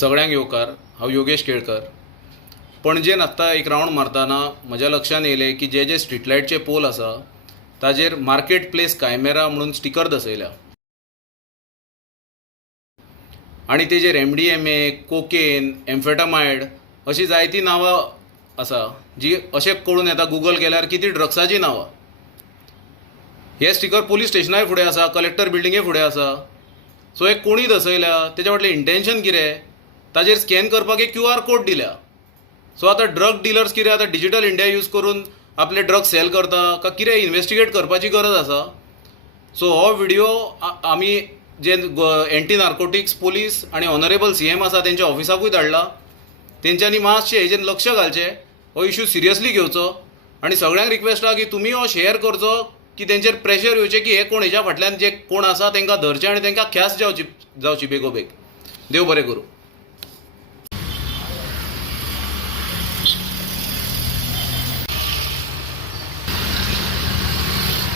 सगळ्यांक येवकार. हांव योगेश केळकर. पणजेन आत्तां एक रावंड मारतना म्हज्या लक्षांत येयलें की जे स्ट्रीट लायटचे पोल आसा ताजेर मार्केट प्लेस कायमेरा म्हणून स्टिकर दसयल्या आनी तेजेर MDMA, कोकेन, एम्फेटामायड अशी जायती नांवां आसा जी अशें कळून येता गुगल केल्यार की ती ड्रग्साची नांवां. हे स्टिकर पोलीस स्टेशनाय फुडें आसा, कलेक्टर बिल्डिंगे फुडें आसा. सो हे कोणी दसयल्या, तेच्या फाटलें इंटेन्शन कितें, ताजेर स्कॅन करपाक एक QR कोड दिल्या. सो आतां ड्रग डिलर्स कितें आतां डिजिटल इंडिया यूज करून आपले ड्रग्स सेल करता काय कितें इन्वेस्टिगेट करपाची गरज आसा. सो हो व्हिडिओ आमी जे एंटी नार्कोटिक्स पोलीस आनी ऑनरेबल CM आसा तेंच्या ऑफिसाकूय धाडला. तेंच्यांनी मातशें हेजेर लक्ष घालचें, हो इशू सिरियसली घेवचो आनी सगळ्यांक रिक्वेस्ट आहा की तुमी हो शेअर करचो की तेंचेर प्रेशर येवचें की हे कोण हेच्या फाटल्यान जे कोण आसा तेंकां धरचें आनी तेंकां ख्यास्त जावची बेगोबेग. देव बरें करूं.